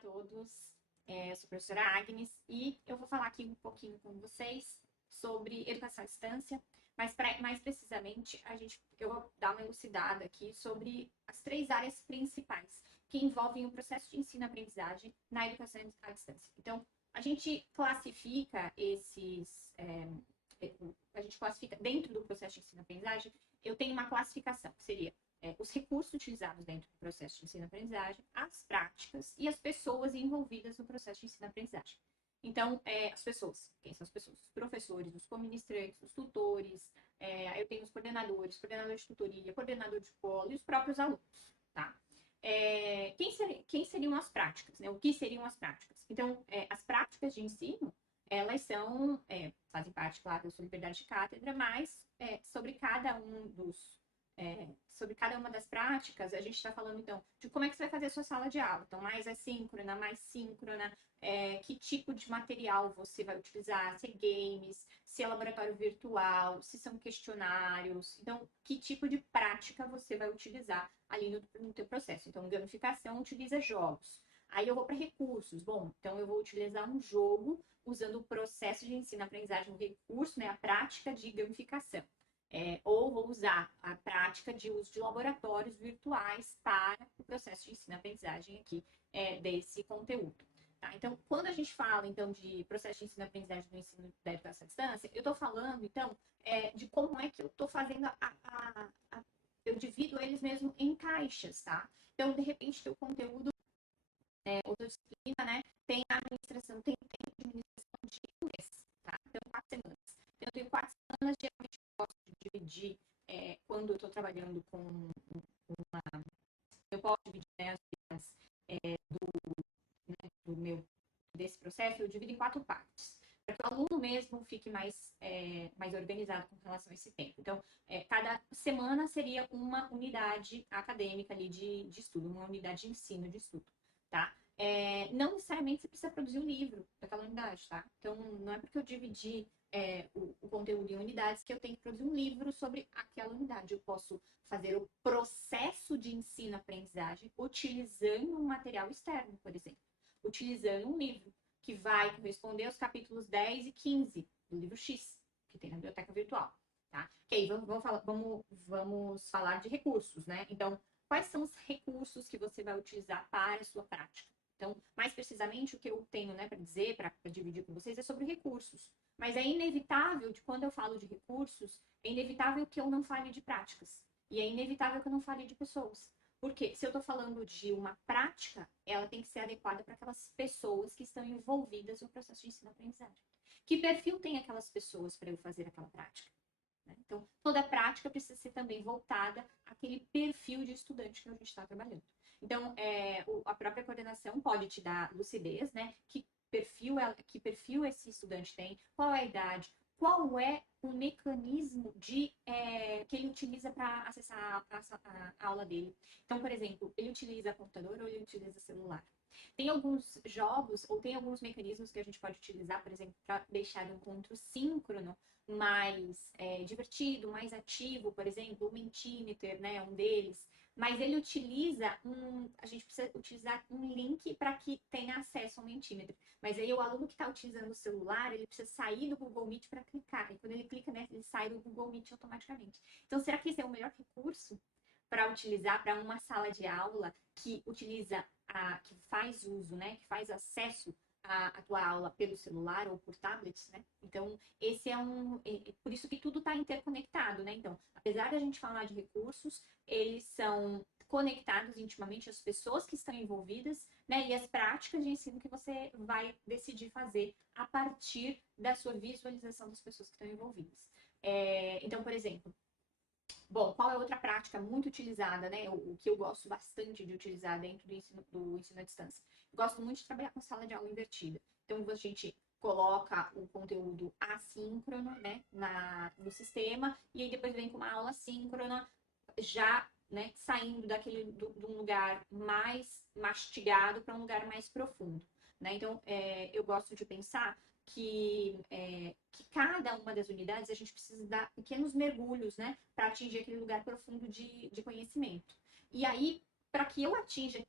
todos, eu sou a professora Agnes e eu vou falar aqui um pouquinho com vocês sobre educação à distância, mas mais precisamente eu vou dar uma elucidada aqui sobre as três áreas principais que envolvem o processo de ensino-aprendizagem na educação à distância. Então, a gente classifica a gente classifica dentro do processo de ensino-aprendizagem, eu tenho uma classificação que seria os recursos utilizados dentro do processo de ensino-aprendizagem, as práticas e as pessoas envolvidas no processo de ensino-aprendizagem. Então, as pessoas, quem são as pessoas? Os professores, os coministrantes, os tutores, eu tenho os coordenadores de tutoria, coordenador de polo e os próprios alunos, tá? Quem seriam as práticas, né? O que seriam as práticas? Então, as práticas de ensino, elas fazem parte, claro, da sua liberdade de cátedra, mas sobre cada uma das práticas, a gente está falando, então, de como é que você vai fazer a sua sala de aula. Então, mais assíncrona, mais síncrona, que tipo de material você vai utilizar, se é games, se é laboratório virtual, se são questionários. Então, que tipo de prática você vai utilizar ali no teu processo. Então, gamificação utiliza jogos. Aí eu vou para recursos. Bom, então eu vou utilizar um jogo usando o processo de ensino-aprendizagem, o recurso, né, a prática de gamificação. Ou vou usar a prática de uso de laboratórios virtuais para o processo de ensino-aprendizagem aqui desse conteúdo. Tá? Então, quando a gente fala, então, de processo de ensino-aprendizagem do ensino da educação à distância, eu estou falando, então, de como é que eu estou fazendo eu divido eles mesmo em caixas, tá? Então, de repente, teu conteúdo, outra disciplina, né, tem a administração, tem tempo de administração de um mês, tá? Então, 4 semanas. Eu tenho 4 semanas, geralmente eu gosto de dividir, quando eu estou trabalhando com uma... Eu posso dividir, né, as unidades desse processo, eu divido em 4 partes, para que o aluno mesmo fique mais organizado com relação a esse tempo. Então, cada semana seria uma unidade acadêmica ali de estudo, uma unidade de ensino de estudo, tá? Não necessariamente você precisa produzir um livro daquela unidade, tá? Então, não é porque eu dividi o conteúdo em unidades que eu tenho que produzir um livro sobre aquela unidade. Eu posso fazer o processo de ensino-aprendizagem utilizando um material externo, por exemplo. Utilizando um livro que vai corresponder aos capítulos 10 e 15 do livro X, que tem na biblioteca virtual, tá? Ok, vamos falar de recursos, né? Então, quais são os recursos que você vai utilizar para a sua prática? Então, mais precisamente, o que eu tenho, né, para dizer, para dividir com vocês, é sobre recursos. Mas é inevitável, quando eu falo de recursos, é inevitável que eu não fale de práticas. E é inevitável que eu não fale de pessoas. Porque se eu estou falando de uma prática, ela tem que ser adequada para aquelas pessoas que estão envolvidas no processo de ensino-aprendizagem. Que perfil tem aquelas pessoas para eu fazer aquela prática? Né? Então, toda prática precisa ser também voltada àquele perfil de estudante que a gente está trabalhando. Então, a própria coordenação pode te dar lucidez, né? Que perfil esse estudante tem, qual é a idade, qual é o mecanismo que ele utiliza para acessar a aula dele. Então, por exemplo, ele utiliza computador ou ele utiliza celular? Tem alguns jogos ou tem alguns mecanismos que a gente pode utilizar, por exemplo, para deixar o encontro síncrono mais divertido, mais ativo, por exemplo, o Mentimeter, né, um deles. Mas ele a gente precisa utilizar um link para que tenha acesso ao Mentimeter. Mas aí o aluno que está utilizando o celular, ele precisa sair do Google Meet para clicar. E quando ele clica, né, ele sai do Google Meet automaticamente. Então, será que esse é o melhor recurso para utilizar para uma sala de aula que que faz uso, né, que faz acesso à tua aula pelo celular ou por tablets, né? Então, esse por isso que tudo está interconectado, né? Então, apesar da gente falar de recursos, eles são conectados intimamente às pessoas que estão envolvidas, né? E as práticas de ensino que você vai decidir fazer a partir da sua visualização das pessoas que estão envolvidas. Então, por exemplo, bom, qual é outra prática muito utilizada, né? O que eu gosto bastante de utilizar dentro do ensino à distância? Eu gosto muito de trabalhar com sala de aula invertida. Então, a gente coloca o conteúdo assíncrono, né, no sistema, e aí depois vem com uma aula síncrona, já, né, saindo de um lugar mais mastigado para um lugar mais profundo, né? Então, eu gosto de pensar que cada uma das unidades a gente precisa dar pequenos mergulhos, né, para atingir aquele lugar profundo de conhecimento. E aí, para que eu atinja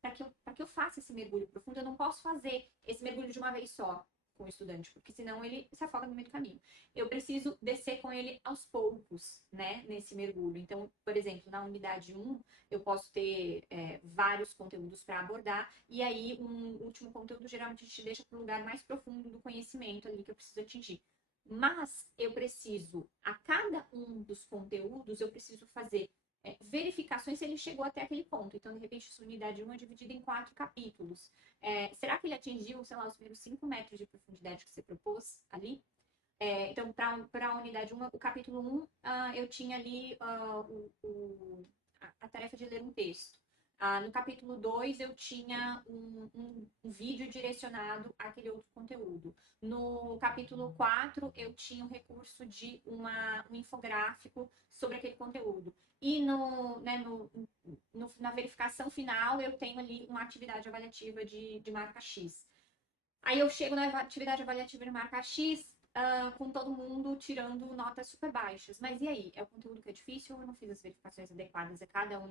para que eu faça esse mergulho profundo, eu não posso fazer esse mergulho de uma vez só com o estudante, porque senão ele se afoga no meio do caminho. Eu preciso descer com ele aos poucos, né, nesse mergulho. Então, por exemplo, na unidade 1, eu posso ter vários conteúdos para abordar, e aí um último conteúdo geralmente a gente deixa para o lugar mais profundo do conhecimento ali que eu preciso atingir. Mas eu preciso, a cada um dos conteúdos, eu preciso fazer verificações se ele chegou até aquele ponto. Então, de repente, sua unidade 1 é dividida em 4 capítulos. Será que ele atingiu, sei lá, os primeiros 5 metros de profundidade que você propôs ali? Então, para a unidade 1, o capítulo 1, eu tinha ali a tarefa de ler um texto. No capítulo 2, eu tinha um vídeo direcionado àquele outro conteúdo. No capítulo 4, eu tinha o recurso de um infográfico sobre aquele conteúdo. E na verificação final, eu tenho ali uma atividade avaliativa de marca X. Aí eu chego na atividade avaliativa de marca X, com todo mundo tirando notas super baixas. Mas e aí? É o conteúdo que é difícil ou eu não fiz as verificações adequadas a cada um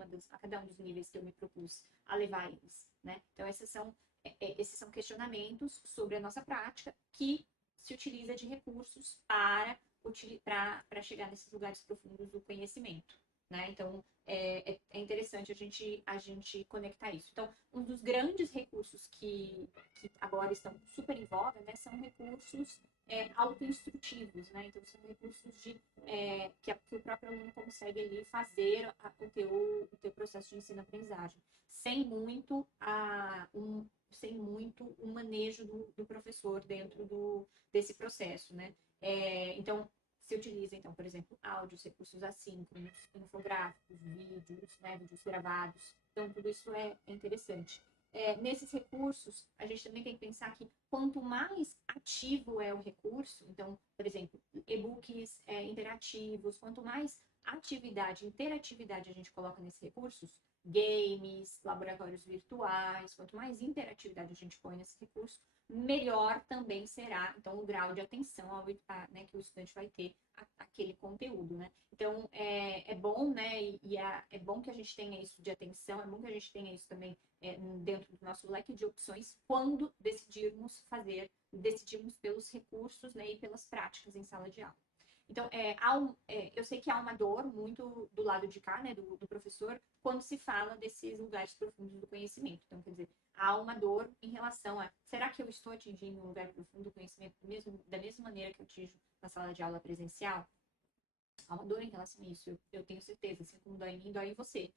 dos níveis que eu me propus a levar eles, né? Então, esses são questionamentos sobre a nossa prática que se utiliza de recursos para chegar nesses lugares profundos do conhecimento, né? Então, é interessante a gente conectar isso. Então, um dos grandes recursos que agora estão super em voga, né, são recursos autoinstrutivos, né? Então, são recursos que o próprio aluno consegue ali fazer o teu processo de ensino-aprendizagem, sem muito o manejo do professor dentro desse processo, né? Então, se utiliza, então, por exemplo, áudios, recursos assíncronos, infográficos, vídeos, né, vídeos gravados. Então, tudo isso é interessante. Nesses recursos, a gente também tem que pensar que quanto mais ativo é o recurso, então, por exemplo, e-books interativos, quanto mais interatividade a gente coloca nesses recursos, games, laboratórios virtuais, quanto mais interatividade a gente põe nesse recurso, melhor também será, então, o grau de atenção né, que o estudante vai ter aquele conteúdo, né? Então, é bom, né, é bom que a gente tenha isso de atenção, é bom que a gente tenha isso também dentro do nosso leque de opções quando decidirmos pelos recursos, né, e pelas práticas em sala de aula. Então, eu sei que há uma dor muito do lado de cá, né, do professor, quando se fala desses lugares profundos do conhecimento. Então, quer dizer, há uma dor em relação a, será que eu estou atingindo um lugar profundo do conhecimento da mesma maneira que eu atingo na sala de aula presencial? Há uma dor em relação a isso, eu tenho certeza, assim como dói em mim, dói em você.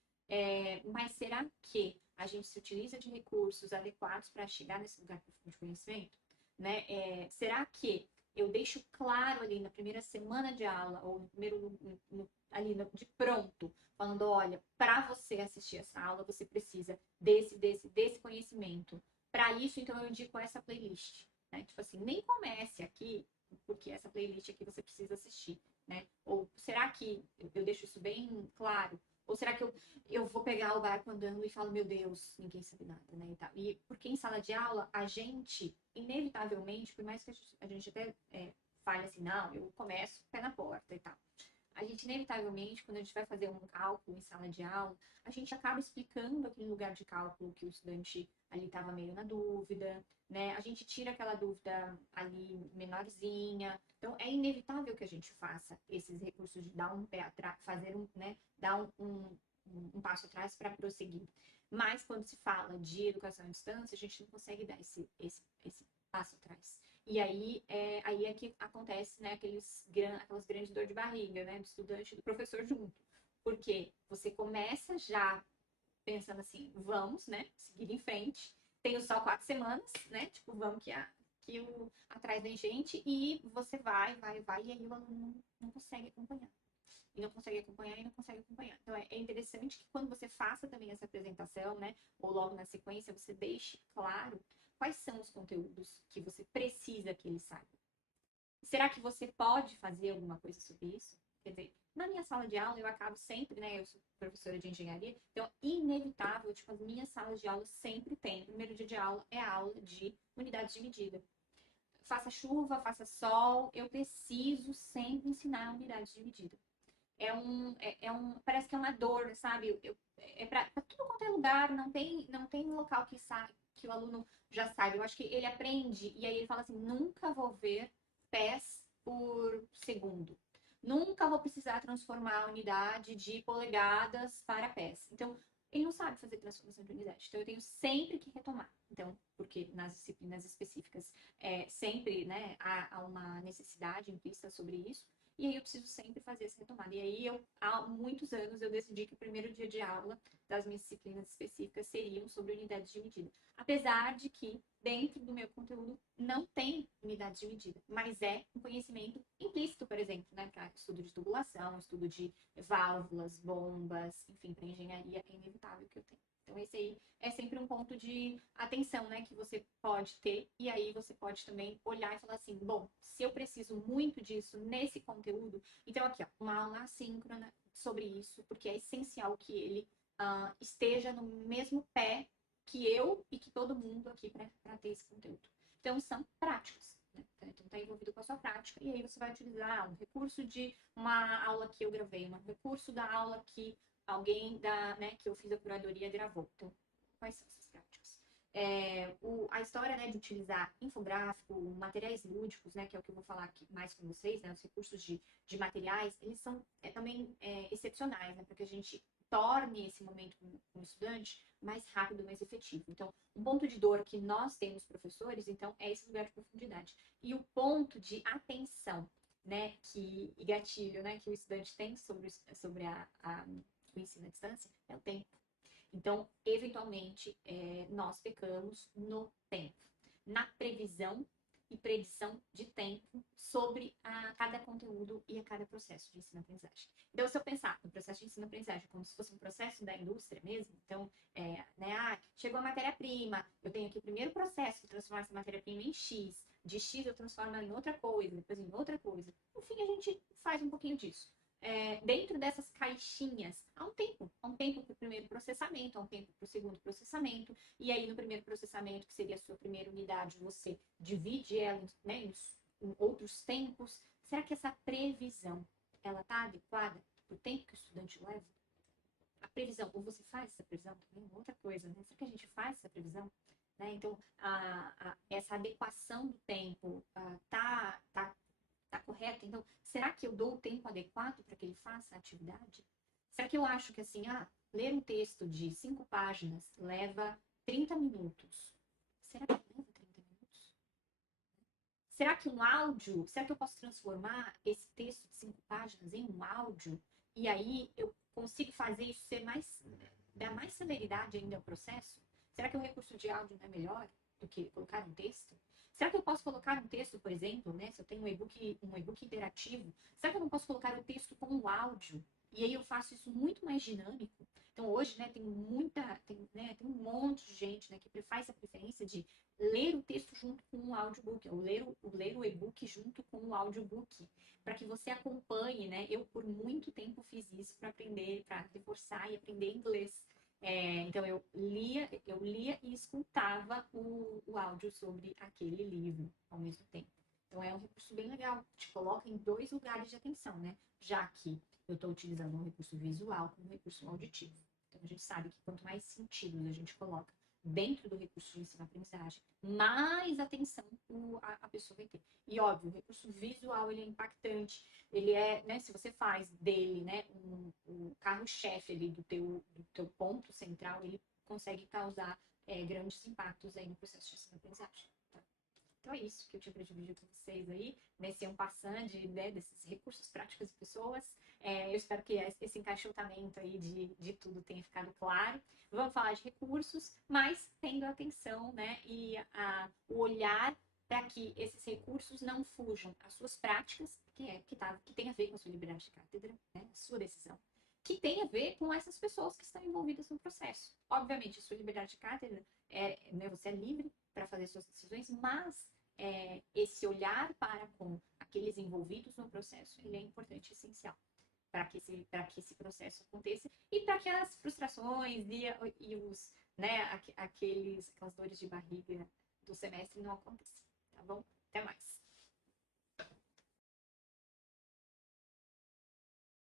Mas será que a gente se utiliza de recursos adequados para chegar nesse lugar profundo de conhecimento? Né? Será que eu deixo claro ali na primeira semana de aula, ou no primeiro, de pronto, falando, olha, para você assistir essa aula, você precisa desse conhecimento. Para isso, então, eu indico essa playlist. Né? Tipo assim, nem comece aqui, porque essa playlist aqui você precisa assistir. Né? Ou será que eu deixo isso bem claro? Ou será que eu vou pegar o barco andando e falo, meu Deus, ninguém sabe nada, né? E porque em sala de aula, a gente, inevitavelmente, por mais que a gente até fale assim, não, eu começo pé na porta e tal. A gente, inevitavelmente, quando a gente vai fazer um cálculo em sala de aula, a gente acaba explicando aquele lugar de cálculo que o estudante ali estava meio na dúvida, né? A gente tira aquela dúvida ali menorzinha. Então, é inevitável que a gente faça esses recursos de dar um pé atrás, dar um passo atrás para prosseguir. Mas, quando se fala de educação à distância, a gente não consegue dar esse passo atrás. E aí é que acontece, né, aquelas grandes dor de barriga, né, do estudante e do professor junto. Porque você começa já pensando assim, vamos, né, seguir em frente. Tenho só 4 semanas, né, tipo, vamos que atrás vem gente, e você vai, e aí o aluno não consegue acompanhar. E não consegue acompanhar, e não consegue acompanhar. Então, é interessante que quando você faça também essa apresentação, né, ou logo na sequência, você deixe claro quais são os conteúdos que você precisa que ele saiba. Será que você pode fazer alguma coisa sobre isso? Quer dizer, na minha sala de aula eu acabo sempre, né, eu sou professora de engenharia, então inevitável, tipo, as minhas salas de aula sempre tem. O primeiro dia de aula é a aula de unidades de medida. Faça chuva, faça sol, eu preciso sempre ensinar unidades de medida. parece que é uma dor, sabe? É para tudo quanto é lugar, não tem um local que o aluno já sabe. Eu acho que ele aprende e aí ele fala assim: nunca vou ver pés por segundo. Nunca vou precisar transformar a unidade de polegadas para pés. Então, ele não sabe fazer transformação de unidade. Então, eu tenho sempre que retomar. Então, porque nas disciplinas específicas sempre, né, há uma necessidade implícita sobre isso. E aí eu preciso sempre fazer essa retomada. E aí há muitos anos, eu decidi que o primeiro dia de aula das minhas disciplinas específicas seriam sobre unidades de medida. Apesar de que, dentro do meu conteúdo, não tem unidades de medida, mas é um conhecimento implícito, por exemplo, né, para estudo de tubulação, estudo de válvulas, bombas, enfim, para engenharia é inevitável que eu tenho. Então, esse aí é sempre um ponto de atenção, né, que você pode ter, e aí você pode também olhar e falar assim, bom, se eu preciso muito disso nesse conteúdo, então aqui, ó, uma aula assíncrona sobre isso, porque é essencial que ele esteja no mesmo pé que eu e que todo mundo aqui para ter esse conteúdo. Então, são práticas, né? Então, está envolvido com a sua prática, e aí você vai utilizar um recurso de uma aula que eu gravei, um recurso da aula que alguém né, que eu fiz a curadoria gravou. Então, quais são essas práticas? A história, né, de utilizar infográfico, materiais lúdicos, né, que é o que eu vou falar aqui mais com vocês, né, os recursos de materiais, eles são também excepcionais, né, para que a gente torne esse momento com o estudante mais rápido, mais efetivo. Então, um ponto de dor que nós temos, professores, então, é esse lugar de profundidade. E o ponto de atenção, né, e gatilho, né, que o estudante tem sobre o ensino à distância, é o tempo. Então, eventualmente, nós pecamos no tempo, na previsão e predição de tempo sobre cada conteúdo e a cada processo de ensino-aprendizagem. Então, se eu pensar no processo de ensino-aprendizagem como se fosse um processo da indústria mesmo, então, né, chegou a matéria-prima, eu tenho aqui o primeiro processo de transformar essa matéria-prima em X, de X eu transformo ela em outra coisa, depois em outra coisa. No fim, a gente faz um pouquinho disso. Dentro dessas caixinhas, há um tempo para o primeiro processamento, há um tempo para o segundo processamento, e aí no primeiro processamento, que seria a sua primeira unidade, você divide ela, né, em outros tempos. Será que essa previsão, ela está adequada para o tempo que o estudante leva? A previsão, ou você faz essa previsão também, outra coisa, né? Será que a gente faz essa previsão? Né? Então, essa adequação do tempo tá correta? Então, será que eu dou o tempo adequado para que ele faça a atividade? Será que eu acho que assim, ler um texto de 5 páginas leva 30 minutos? Será que leva 30 minutos? Será que um áudio, será que eu posso transformar esse texto de 5 páginas em um áudio? E aí eu consigo fazer isso dar mais celeridade ainda ao processo? Será que o recurso de áudio não é melhor do que colocar um texto? Será que eu posso colocar um texto, por exemplo, né? Se eu tenho um e-book interativo, será que eu não posso colocar o texto com o áudio? E aí eu faço isso muito mais dinâmico. Então hoje, né, tem um monte de gente, né, que faz a preferência de ler o texto junto com o audiobook, ou ler o e-book junto com o audiobook, para que você acompanhe, né? Eu por muito tempo fiz isso para aprender, para reforçar e aprender inglês. Então eu lia e escutava o áudio sobre aquele livro ao mesmo tempo. Então é um recurso bem legal, te coloca em 2 lugares de atenção, né? Já que eu estou utilizando um recurso visual como um recurso auditivo. Então a gente sabe que quanto mais sentidos a gente coloca dentro do recurso de ensino-aprendizagem, mais atenção a pessoa vai ter. E óbvio, o recurso visual ele é impactante, ele né, se você faz dele, né, um carro-chefe ali do teu ponto central, ele consegue causar grandes impactos aí no processo de ensino-aprendizagem. Tá? Então é isso que eu tinha para dividir com vocês aí, nesse passando né, desses recursos práticos e pessoas. Eu espero que esse encaixotamento aí de tudo tenha ficado claro. Vamos falar de recursos, mas tendo atenção, né, e o olhar para que esses recursos não fujam às suas práticas, que tem a ver com a sua liberdade de cátedra, né, a sua decisão, que tem a ver com essas pessoas que estão envolvidas no processo. Obviamente, a sua liberdade de cátedra, né, você é livre para fazer suas decisões, mas esse olhar para com aqueles envolvidos no processo, ele é importante e essencial para que esse processo aconteça e para que as frustrações e os, né, aquelas dores de barriga do semestre não aconteçam, tá bom? Até mais!